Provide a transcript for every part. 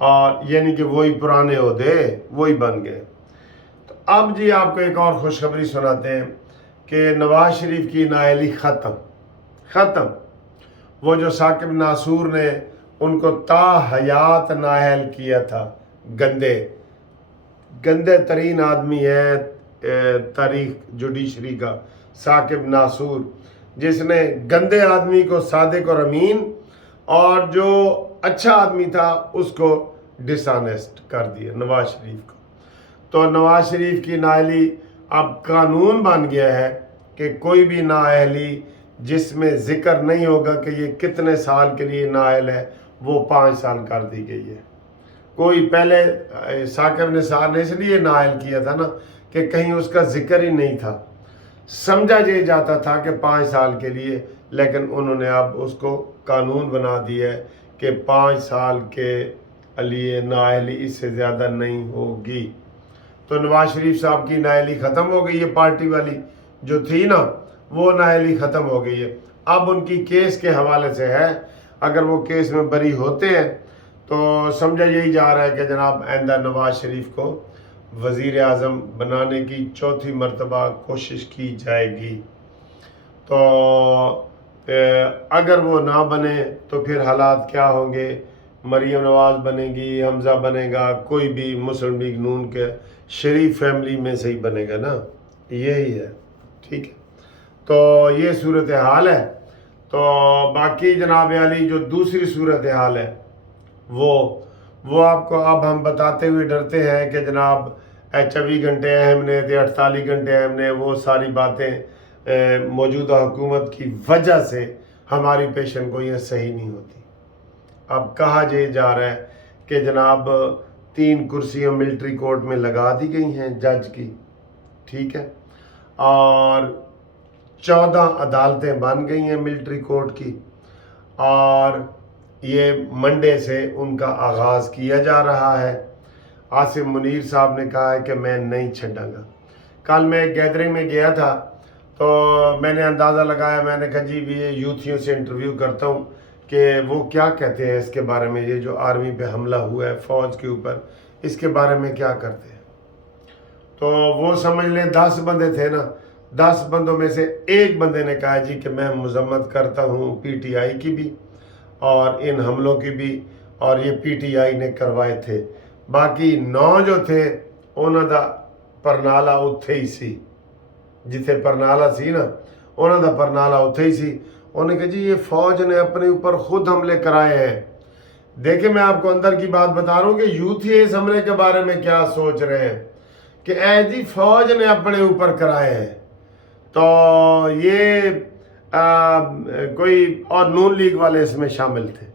اور یعنی کہ وہی پرانے عہدے وہی بن گئے۔ تو اب جی آپ کو ایک اور خوشخبری سناتے ہیں کہ نواز شریف کی نااہلی ختم۔ وہ جو ثاقب ناصور نے ان کو تا حیات نااہل کیا تھا، گندے ترین آدمی ہے تاریخ جوڈیشری کا ثاقب ناصور، جس نے گندے آدمی کو صادق اور امین اور جو اچھا آدمی تھا اس کو ڈس آنیسٹ کر دیا، نواز شریف کو۔ تو نواز شریف کی نااہلی اب قانون بن گیا ہے کہ کوئی بھی نااہلی جس میں ذکر نہیں ہوگا کہ یہ کتنے سال کے لیے نااہل ہے، وہ 5 سال کر دی گئی ہے۔ کوئی پہلے ثاقب نثار نے اس لیے نااہل کیا تھا نا کہ کہیں اس کا ذکر ہی نہیں تھا، سمجھا یہ جاتا تھا کہ 5 سال کے لیے، لیکن انہوں نے اب اس کو قانون بنا دیا ہے کہ 5 سال کے لیے نااہلی اس سے زیادہ نہیں ہوگی۔ تو نواز شریف صاحب کی نااہلی ختم ہو گئی ہے، پارٹی والی جو تھی نا وہ نااہلی ختم ہو گئی ہے۔ اب ان کی کیس کے حوالے سے ہے، اگر وہ کیس میں بری ہوتے ہیں تو سمجھا یہی جا رہا ہے کہ جناب آئندہ نواز شریف کو وزیر اعظم بنانے کی 4تھی مرتبہ کوشش کی جائے گی۔ تو اگر وہ نہ بنے تو پھر حالات کیا ہوں گے؟ مریم نواز بنے گی، حمزہ بنے گا، کوئی بھی مسلم لیگ نون کے شریف فیملی میں سے ہی بنے گا نا، یہی ہے، ٹھیک ہے۔ تو یہ صورتحال ہے۔ تو باقی جناب علی جو دوسری صورتحال ہے وہ آپ کو اب ہم بتاتے ہوئے ڈرتے ہیں کہ جناب 24 گھنٹے اہم نے تھے، 48 گھنٹے اہم نے، وہ ساری باتیں موجودہ حکومت کی وجہ سے ہماری پیشن گوئیاں صحیح نہیں ہوتی۔ اب کہا جا رہا ہے کہ جناب 3 کرسیاں ملٹری کورٹ میں لگا دی گئی ہیں جج کی، ٹھیک ہے، اور 14 عدالتیں بن گئی ہیں ملٹری کورٹ کی، اور یہ منڈے سے ان کا آغاز کیا جا رہا ہے۔ عاصم منیر صاحب نے کہا ہے کہ میں نہیں چھڈوں گا۔ کل میں ایک گیدرنگ میں گیا تھا تو میں نے اندازہ لگایا، میں نے کہا جی یہ یوتھیوں سے انٹرویو کرتا ہوں کہ وہ کیا کہتے ہیں اس کے بارے میں، یہ جو آرمی پہ حملہ ہوا ہے فوج کے اوپر، اس کے بارے میں کیا کرتے ہیں۔ تو وہ سمجھ لیں 10 بندے تھے نا، 10 بندوں میں سے ایک بندے نے کہا جی کہ میں مذمت کرتا ہوں پی ٹی آئی کی بھی اور ان حملوں کی بھی، اور یہ پی ٹی آئی نے کروائے تھے۔ باقی 9 جو تھے انہوں دا پرنالا اتھے ہی سی، جتھے پرنالا سی نا انہوں دا پرنالا اتھے ہی سی۔ انہوں نے کہا جی یہ فوج نے اپنے اوپر خود حملے کرائے ہیں۔ دیکھیں میں آپ کو اندر کی بات بتا رہا ہوں کہ یوتھی اس حملے کے بارے میں کیا سوچ رہے ہیں کہ اے جی فوج نے اپنے اوپر کرائے ہیں۔ تو یہ کوئی اور نون لیگ والے اس میں شامل تھے،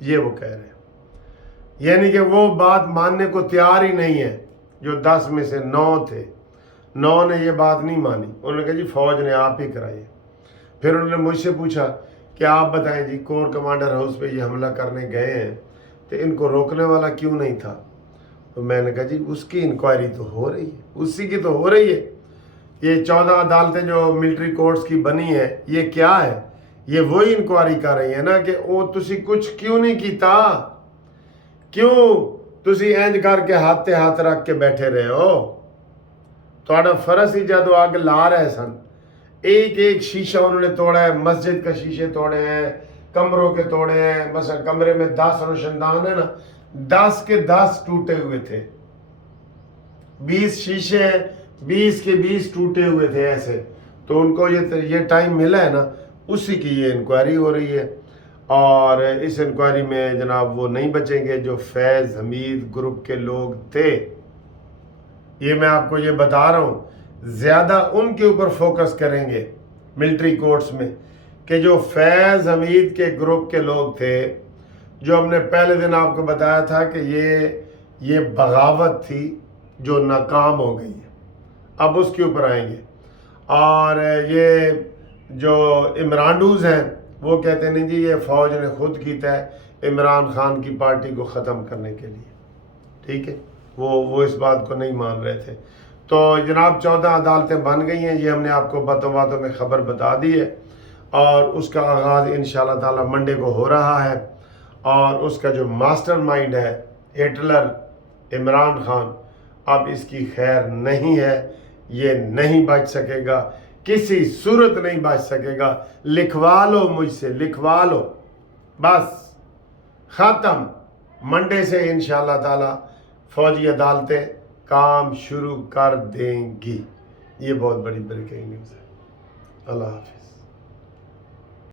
یہ وہ کہہ رہے ہیں، یعنی کہ وہ بات ماننے کو تیار ہی نہیں ہے۔ جو 10 میں سے 9 تھے، 9 نے یہ بات نہیں مانی، انہوں نے کہا جی فوج نے آپ ہی کرائی ہے۔ پھر انہوں نے مجھ سے پوچھا کہ آپ بتائیں جی کور کمانڈر ہاؤس پہ یہ حملہ کرنے گئے ہیں تو ان کو روکنے والا کیوں نہیں تھا؟ تو میں نے کہا جی اس کی انکوائری تو ہو رہی ہے، اسی کی تو ہو رہی ہے۔ یہ 14 عدالتیں جو ملٹری کورٹس کی بنی ہیں یہ کیا ہے؟ یہ وہی انکوائری کر رہی ہیں نا کہ او تسی کچھ کیوں نہیں کیتا، کیوں تسی اینج کر کے ہاتھ رکھ کے بیٹھے رہے ہو؟ تھوڑا فرض ہی جدو آگ لا رہے سن، ایک شیشہ انہوں نے توڑا ہے، مسجد کا شیشے توڑے ہیں، کمروں کے توڑے ہیں، مثلا کمرے میں 10 روشندان ہے نا، 10 کے 10 ٹوٹے ہوئے تھے، 20 شیشے 20 کے 20 ٹوٹے ہوئے تھے ایسے۔ تو ان کو یہ ٹائم ملا ہے نا، اسی کی یہ انکوائری ہو رہی ہے، اور اس انکوائری میں جناب وہ نہیں بچیں گے جو فیض حمید گروپ کے لوگ تھے۔ یہ میں آپ کو یہ بتا رہا ہوں، زیادہ ان کے اوپر فوکس کریں گے ملٹری کورٹس میں کہ جو فیض حمید کے گروپ کے لوگ تھے، جو ہم نے پہلے دن آپ کو بتایا تھا کہ یہ بغاوت تھی جو ناکام ہو گئی ہے، اب اس کے اوپر آئیں گے۔ اور یہ جو عمرانڈوز ہیں وہ کہتے ہیں نہیں جی یہ فوج نے خود کیتا ہے عمران خان کی پارٹی کو ختم کرنے کے لیے، ٹھیک ہے، وہ اس بات کو نہیں مان رہے تھے۔ تو جناب 14 عدالتیں بن گئی ہیں، یہ ہم نے آپ کو باتوں میں خبر بتا دی ہے، اور اس کا آغاز انشاءاللہ تعالی منڈے کو ہو رہا ہے، اور اس کا جو ماسٹر مائنڈ ہے ہٹلر عمران خان اب اس کی خیر نہیں ہے، یہ نہیں بچ سکے گا، کسی صورت نہیں بچ سکے گا. لکھوا لو مجھ سے، لکھوا لو، بس ختم. منڈے سے انشاءاللہ تعالی فوجی عدالتیں کام شروع کر دیں گی. یہ بہت بڑی بریکنگ نیوز ہے. اللہ حافظ.